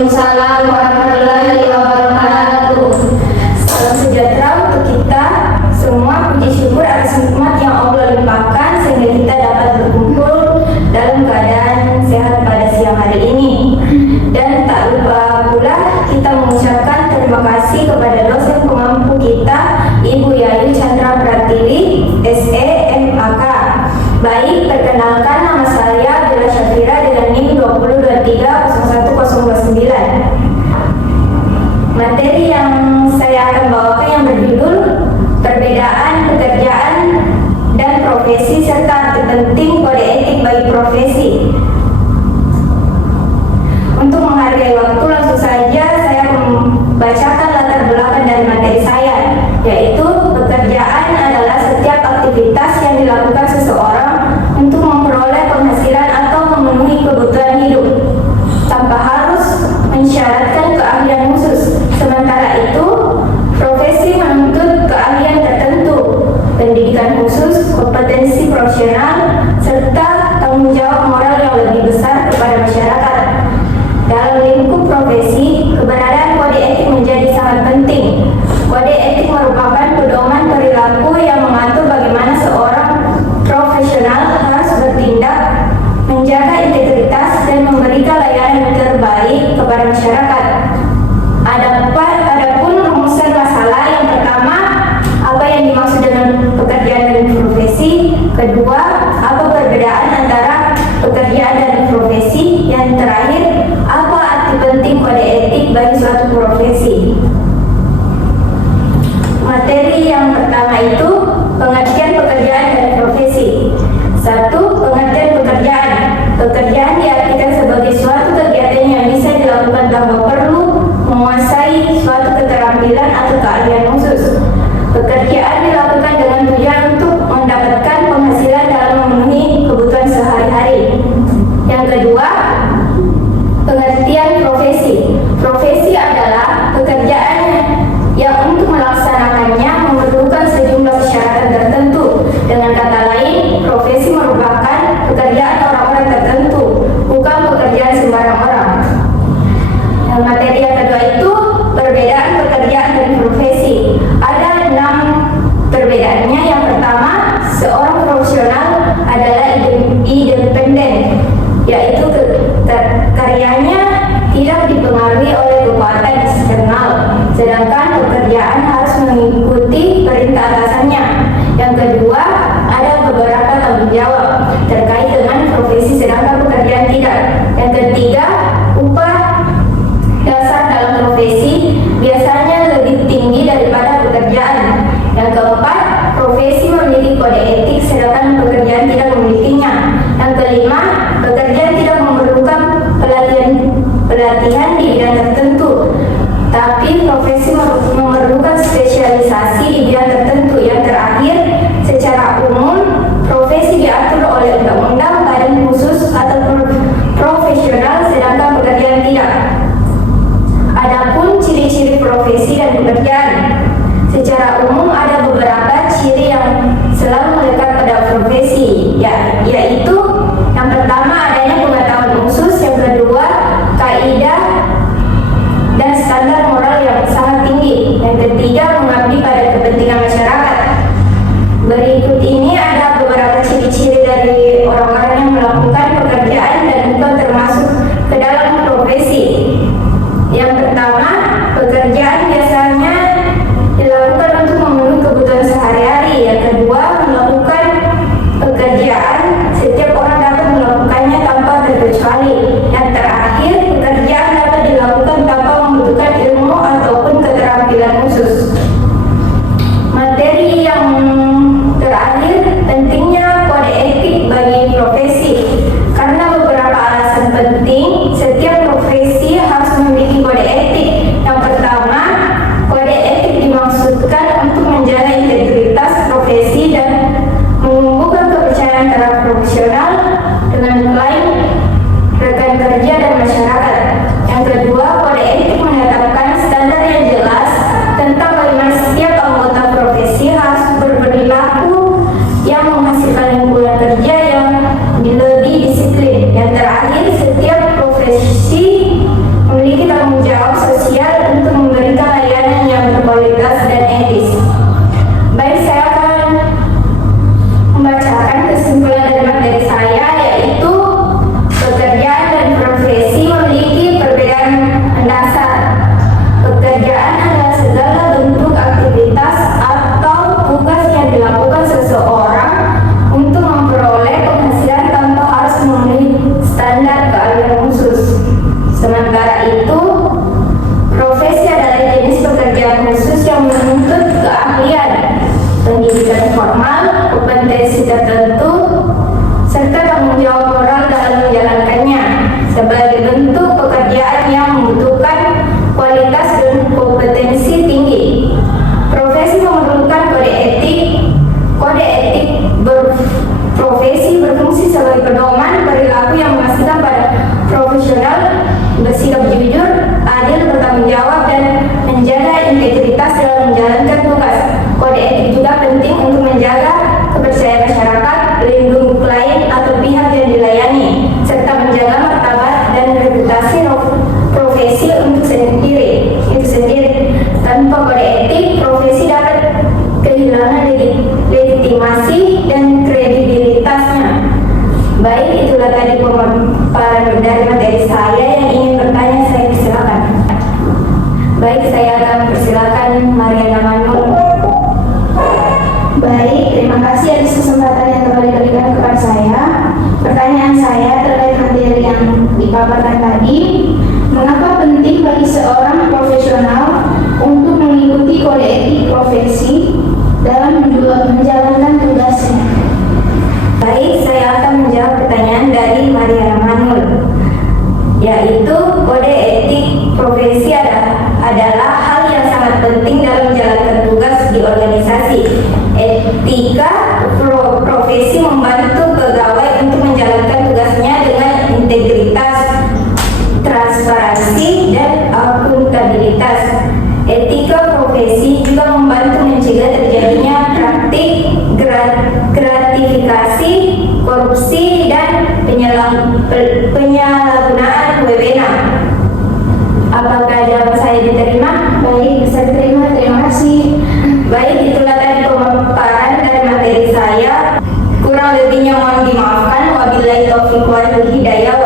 Waalaikumsalam warahmatullahi wabarakatuh. Salam sejahtera untuk kita semua. Puji syukur atas nikmat yang Allah limpahkan sehingga kita dapat berkumpul dalam keadaan sehat pada siang hari ini. Dan tak lupa pula kita mengucapkan terima kasih kepada dosen pemampu kita, Ibu Yayu Chandra Pratili, SE MAK. Baik, perkenalkan, nama saya Bella Syafira dengan NIM 202301029. Materi yang saya akan bawakan yang berjudul Perbedaan Pekerjaan dan Profesi serta arti penting kode etik bagi profesi. Untuk menghargai waktu, langsung saja saya membacakan latar belakang dari materi saya, yaitu pekerjaan adalah setiap aktivitas yang dilakukan seseorang untuk memperoleh penghasilan atau memenuhi kebutuhan hidup tanpa harus mensyaratkan keahlian khusus. Sementara itu, profesi menuntut keahlian tertentu, pendidikan khusus, kompetensi profesional, serta tanggung jawab moral yang lebih besar kepada masyarakat. Dalam lingkup profesi, keberadaan kode etik menjadi sangat penting. Kode etik merupakan pedoman perilaku yang mengatur bagaimana seorang profesional harus bertindak, menjaga integritas, dan memberikan layanan terbaik kepada masyarakat. Adapun rumusan masalah, yang pertama, apa yang dimaksud dengan pekerjaan dan profesi? Kedua, apa perbedaan antara pekerjaan dan profesi? Yang terakhir, apa arti penting kode etik bagi suatu profesi? Materi yang pertama itu pengertian pekerjaan dan profesi. 1. Pengertian pekerjaan. Pekerjaan diartikan sebagai suatu kegiatan yang bisa dilakukan tanpa perlu menguasai suatu keterampilan atau keahlian khusus. Pekerjaan dilakukan dengan tujuan untuk mendapatkan penghasilan dalam memenuhi kebutuhan sehari-hari. Yang kedua, pengertian profesi. Profesi adalah pekerjaan yang untuk melaksanakannya memerlukan sejumlah persyaratan tertentu. Dengan kata lain, profesi merupakan pekerjaan orang-orang tertentu, bukan pekerjaan sembarang orang. Yang materi yang kedua itu perbedaan pekerjaan dan profesi. Ada 6 perbedaannya. Yang pertama, seorang profesional adalah independen, yaitu karyanya tidak dipengaruhi oleh kekuatan eksternal, sedangkan pekerjaan harus mengikuti perintah atasannya. Yang kedua, ada beberapa tanggung jawab terkait dengan profesi, sedangkan pekerjaan tidak. Yang ketiga, upah dasar dalam profesi biasanya lebih tinggi daripada pekerjaan. Yang keempat, profesi memiliki kode etik, sedangkan pekerjaan tidak memilikinya. Yang kelima, pekerjaan tidak memerlukan pelatihan di bidang tertentu, tapi profesi memerlukan spesialisasi di bidang tertentu. Yang terakhir, secara umum profesi diatur oleh undang-undang, badan khusus atau profesional, sedangkan pekerjaan tidak. Adapun ciri-ciri profesi dan pekerjaan, secara umum ada beberapa ciri yang selalu melekat pada profesi, yaitu yang pertama, adanya pengetahuan khusus. Yang kedua, kaidah dan standar moral yang sangat tinggi. Yang ketiga, mengabdi pada kepentingan masyarakat. Berikut ini ada beberapa ciri-ciri dari orang-orang yang melakukan pekerjaan dan bukan termasuk ke dalam profesi. Yang pertama, pekerjaan biasanya dilakukan untuk memenuhi kebutuhan sehari-hari. Yang kedua, melakukan pekerjaan setiap orang dapat melakukannya tanpa terkecuali. Yang terakhir, pekerjaan dapat dilakukan tanpa membutuhkan ilmu ataupun keterampilan khusus. Materi yang terakhir, pentingnya kode etik bagi profesi. Karena beberapa alasan penting, setiap profesi harus memiliki kode etik. Yang pertama, kode etik dimaksudkan untuk menjaga integritas profesi dan menumbuhkan kepercayaan antara profesional dengan klien, rekan kerja, dan masyarakat. Yang kedua, kode etik menetapkan standar yang jelas tentang bagaimana setiap anggota profesi harus berperilaku yang menghasilkan lingkungan kerja yang lebih disiplin. Yang terakhir, setiap profesi memiliki dan formal, kompetensi tertentu, serta tanggung jawab moral dalam menjalankannya sebagai bentuk pekerjaan yang membutuhkan kualitas dan kompetensi tinggi. Profesi memerlukan kode etik. Kode etik berprofesi berfungsi sebagai pedoman perilaku yang memastikan pada profesional bersikap jujur, adil, bertanggung jawab, dan menjaga integritas dalam menjalankan tugas. Kode etik juga penting untuk menjaga kepercayaan masyarakat, melindungi klien atau pihak yang dilayani, serta menjaga martabat dan reputasi profesi itu sendiri. Tanpa kode etik, profesi dapat kehilangan legitimasi dan kredibilitasnya. Baik, itulah tadi pemaparan dari materi saya. Yang ingin bertanya, saya persilakan. Baik, saya akan persilakan Mariana Manul. Baik, terima kasih atas kesempatan yang telah diberikan kepada saya. Pertanyaan saya terkait materi yang dipaparkan tadi, mengapa penting bagi seorang profesional untuk mengikuti kode etik profesi dalam menjalankan tugasnya? Baik, saya akan menjawab pertanyaan dari Mariana Manul, yaitu kode etik profesi adalah hal yang sangat penting dalam menjalankan tugas di organisasi. Etika profesi membantu pegawai untuk menjalankan tugasnya dengan integritas, transparansi, dan akuntabilitas. Etika profesi juga membantu mencegah terjadinya praktik gratifikasi, korupsi, dan penyalahgunaan wewenang. Apakah jawaban saya diterima? Baik, bisa diterima. Terima kasih. Baik, itulah tadi pemaparan dari materi saya. Kurang lebihnya mohon dimaafkan. Wabillahi taufiq wal hidayah.